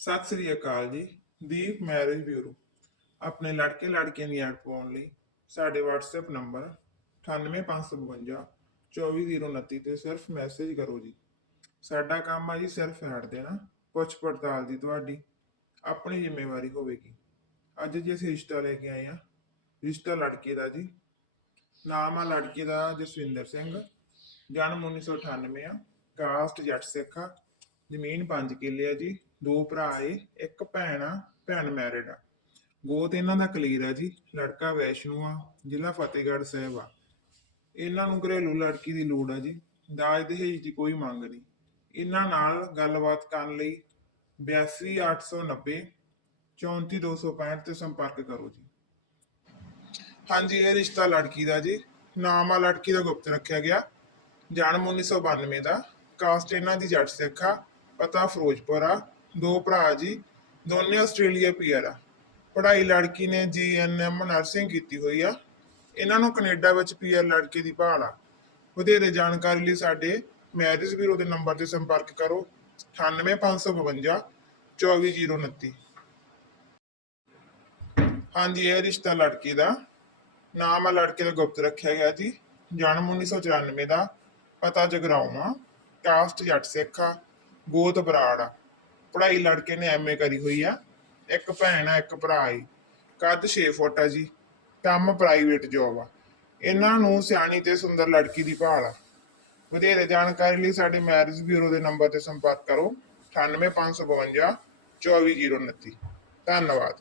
ਸਤਿ ਸ੍ਰੀ ਅਕਾਲ ਜੀ, ਦੀਪ marriage bureau. ਆਪਣੇ ਲੜਕੇ ਲੜਕੀਆਂ ਦੀ ਐਡ ਪਾਉਣ ਲਈ ਸਾਡੇ WhatsApp ਨੰਬਰ 98552 24029 ਤੇ ਸਿਰਫ ਮੈਸੇਜ ਕਰੋ ਜੀ। ਸਾਡਾ ਕੰਮ ਆ ਜੀ ਸਿਰਫ ਐਡ ਦੇਣਾ, ਪੁੱਛ ਪੜਤਾਲ ਦੀ ਤੁਹਾਡੀ, ਆਪਣੀ ਜ਼ਿੰਮੇਵਾਰੀ ਹੋਵੇਗੀ। ਅੱਜ ਜੀ ਅਸੀਂ ਰਿਸ਼ਤਾ ਲੈ ਕੇ ਆਏ ਆ ਰਿਸ਼ਤਾ ਲੜਕੇ ਦਾ ਜੀ। ਨਾਮ ਆ ਲੜਕੇ ਦਾ ਜਸਵਿੰਦਰ ਸਿੰਘ, ਜਨਮ 1998 ਆ, ਕਾਸਟ ਜੱਟ ਸਿੱਖ ਆ। ਜ਼ਮੀਨ ਪੰਜ ਕਿੱਲੇ ਆ ਜੀ, ਦੋ ਭਰਾ ਏ, ਇੱਕ ਭੈਣ ਆ, ਭੈਣ ਮੈਰਿਡ ਆ। ਗੋਤ ਇਹਨਾਂ ਦਾ ਕਲੀਰ ਆ ਜੀ, ਲੜਕਾ ਵੈਸ਼ਨੂ ਆ, ਜ਼ਿਲ੍ਹਾ ਫਤਿਹਗੜ੍ਹ ਸਾਹਿਬ ਆ। ਇਹਨਾਂ ਨੂੰ ਘਰੇਲੂ ਲੜਕੀ ਦੀ ਲੋੜ ਆ ਜੀ, ਦਾਜ ਦਹੇਜ ਦੀ ਕੋਈ ਮੰਗ ਨਹੀਂ। ਇਹਨਾਂ ਨਾਲ ਗੱਲਬਾਤ ਕਰਨ ਲਈ 82890 34265 ਤੇ ਸੰਪਰਕ ਕਰੋ ਜੀ। ਹਾਂਜੀ, ਇਹ ਰਿਸ਼ਤਾ ਲੜਕੀ ਦਾ ਜੀ, ਨਾਮ ਆ ਲੜਕੀ ਦਾ ਗੁਪਤ ਰੱਖਿਆ ਗਿਆ। ਜਨਮ 1992 ਦਾ, ਕਾਸਟ ਇਹਨਾਂ ਦੀ ਜੱਟ ਸਿੱਖਾ ਪਤਾ ਫਿਰੋਜ਼ਪੁਰ ਆ, ਦੋ ਭਰਾ ਜੀ, ਦੋਨੇ ਆਸਟ੍ਰੇਲੀਆ ਪੀਆਰ ਆ। ਪੜ੍ਹਾਈ ਲੜਕੀ ਨੇ ਜੀਐਨਐਮ ਨਰਸਿੰਗ ਕੀਤੀ ਹੋਈ ਆ। ਇਹਨਾਂ ਨੂੰ ਕੈਨੇਡਾ ਵਿੱਚ ਪੀਆਰ ਲੜਕੇ ਦੀ ਭਾਲ ਆ। ਵਧੇਰੇ ਜਾਣਕਾਰੀ ਲਈ ਸਾਡੇ ਮੈਰਿਜ ਬਿਊਰੋ ਦੇ ਨੰਬਰ ਤੇ ਸੰਪਰਕ ਕਰੋ 98552 24029 ਹਾਂਜੀ, ਇਹ ਰਿਸ਼ਤਾ ਲੜਕੀ ਦਾ। ਨਾਮ ਆ ਲੜਕੇ ਦਾ ਗੁਪਤ ਰੱਖਿਆ ਗਿਆ ਜੀ। ਜਨਮ 1994 ਦਾ, ਪਤਾ ਜਗਰਾਉਂ ਕਾਸਟ ਜੱਟ ਸਿੱਖ ਆ। ਗੋਤ ਬਰਾੜ ਆ। ਪੜ੍ਹਾਈ ਲੜਕੇ ਨੇ ਐਮਏ ਕਰੀ ਹੋਈ ਆ। ਇੱਕ ਭੈਣ ਆ, ਇੱਕ ਭਰਾ ਈ ਕੱਦ 6 ਫੁੱਟ ਆ ਜੀ। ਕੰਮ ਪ੍ਰਾਈਵੇਟ ਜੋਬ ਆ। ਇਹਨਾਂ ਨੂੰ ਸਿਆਣੀ ਤੇ ਸੁੰਦਰ ਲੜਕੀ ਦੀ ਭਾਲ ਆ। ਵਧੇਰੇ ਜਾਣਕਾਰੀ ਲਈ ਸਾਡੇ ਮੈਰਿਜ ਬਿਊਰੋ ਦੇ ਨੰਬਰ ਤੇ ਸੰਪਰਕ ਕਰੋ। 98552 24029 ਧੰਨਵਾਦ।